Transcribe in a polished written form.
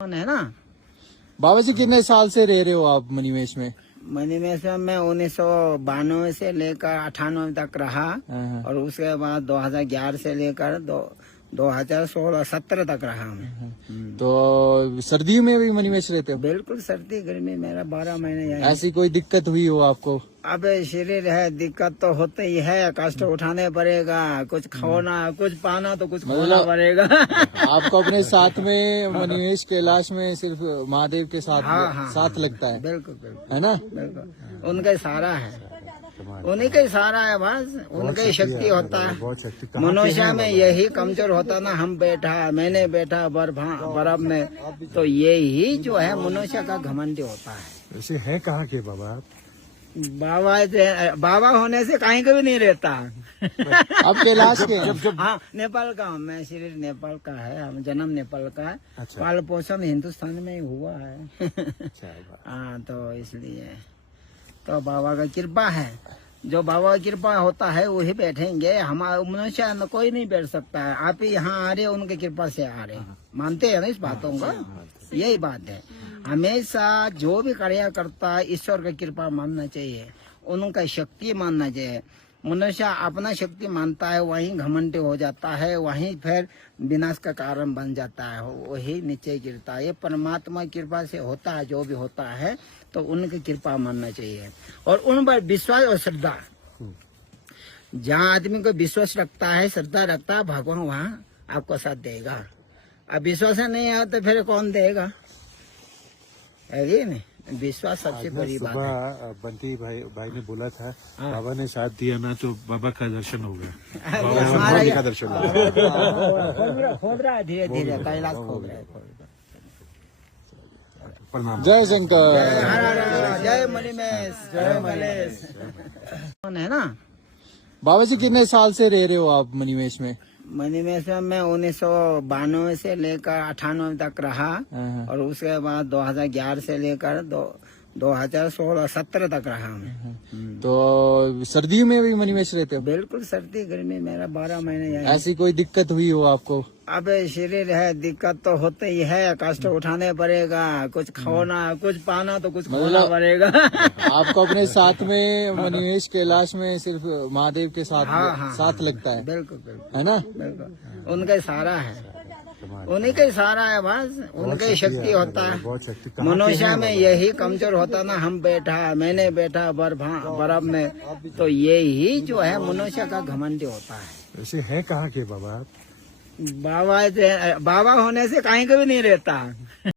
है ना। बाबा जी कितने साल से रह रहे हो आप मणिमेश में? मणिमेश में मैं 1992 से लेकर 98 तक रहा हाँ। और उसके बाद 2011 से लेकर 2016-17 तक रहा मैं। तो सर्दियों में भी मणिमेश रहते हो? बिल्कुल सर्दी गर्मी मेरा 12 महीने यही। ऐसी कोई दिक्कत हुई हो आपको? अब शरीर है, दिक्कत तो होते ही है, कष्ट उठाने पड़ेगा, कुछ खोना कुछ पाना तो कुछ खोना पड़ेगा। आपको अपने साथ में मणिमेश कैलाश में सिर्फ महादेव के साथ साथ लगता है? बिल्कुल बिल्कुल है ना? बिल्कुल उनका इशारा है, उन्हीं का इशारा है, बस उनका ही शक्ति होता है। मनुष्य में यही कमजोर होता ना, हम बैठा मैंने बैठा बर्फ में, तो यही जो है मनुष्य का घमंड होता है। वैसे है कहाँ के बाबा आप? बाबा होने से कहीं कभी नहीं रहता। आप कैलाश के? हाँ, नेपाल का हूँ मैं, शरीर नेपाल का है, हम जन्म नेपाल का है। अच्छा। पाल पोषण हिंदुस्तान में ही हुआ है। अच्छा, हाँ, तो इसलिए तो बाबा का कृपा है, जो बाबा की कृपा होता है वही बैठेंगे। हमारा मनुष्य कोई नहीं बैठ सकता है। आप ही यहाँ आ रहे, उनकी कृपा से आ रहे, मानते हैं ना इस बातों का? यही बात है, हमेशा जो भी कार्य करता है ईश्वर की कृपा मानना चाहिए, उनका शक्ति मानना चाहिए। मनुष्य अपना शक्ति मानता है, वहीं घमंड हो जाता है, वहीं फिर विनाश का कारण बन जाता है, वही नीचे गिरता है। ये परमात्मा की कृपा से होता है, जो भी होता है तो उनकी कृपा मानना चाहिए और उन पर विश्वास और श्रद्धा। जहाँ आदमी को विश्वास रखता है, श्रद्धा रखता है, भगवान वहाँ आपको साथ देगा। अब विश्वास नहीं है तो फिर कौन देगा? है ये नहीं, विश्वास सबसे बड़ी बात है। सुबह बंटी भाई ने बोला था बाबा ने साथ दिया ना, तो बाबा का दर्शन हो गया, भगवान का दर्शन हो गया। खोद रहा है धीरे धीरे, कैलाश खोद रहा है। प्रणाम। जय शंकर। जय मणिमेश, जय मलेश। है ना। बाबा जी कितने साल से रह रहे हो आप मणिमेश में? मणिमेश में मैं 1992 से लेकर 98 तक रहा हाँ। और उसके बाद 2011 से लेकर 2016-17 तक रहा मैं। तो सर्दियों में भी मणिमेश रहते हो? बिल्कुल सर्दी गर्मी मेरा 12 महीने यही। ऐसी कोई दिक्कत हुई हो आपको? अब शरीर है, दिक्कत तो होते ही है, कष्ट उठाने पड़ेगा, कुछ खोना कुछ पाना तो कुछ खोना पड़ेगा। आपको अपने साथ में मणिमेश कैलाश में सिर्फ महादेव के साथ साथ लगता है? बिल्कुल बिल्कुल है ना? बिल्कुल उनका इशारा है, उन्हीं का इशारा है, बस उनका ही शक्ति होता है। मनुष्य में यही कमजोर होता ना, हम बैठा मैंने बैठा बर्फ में, तो यही जो है मनुष्य का घमंड होता है। वैसे है कहाँ के बाबा आप? बाबा होने से कहीं कभी नहीं रहता।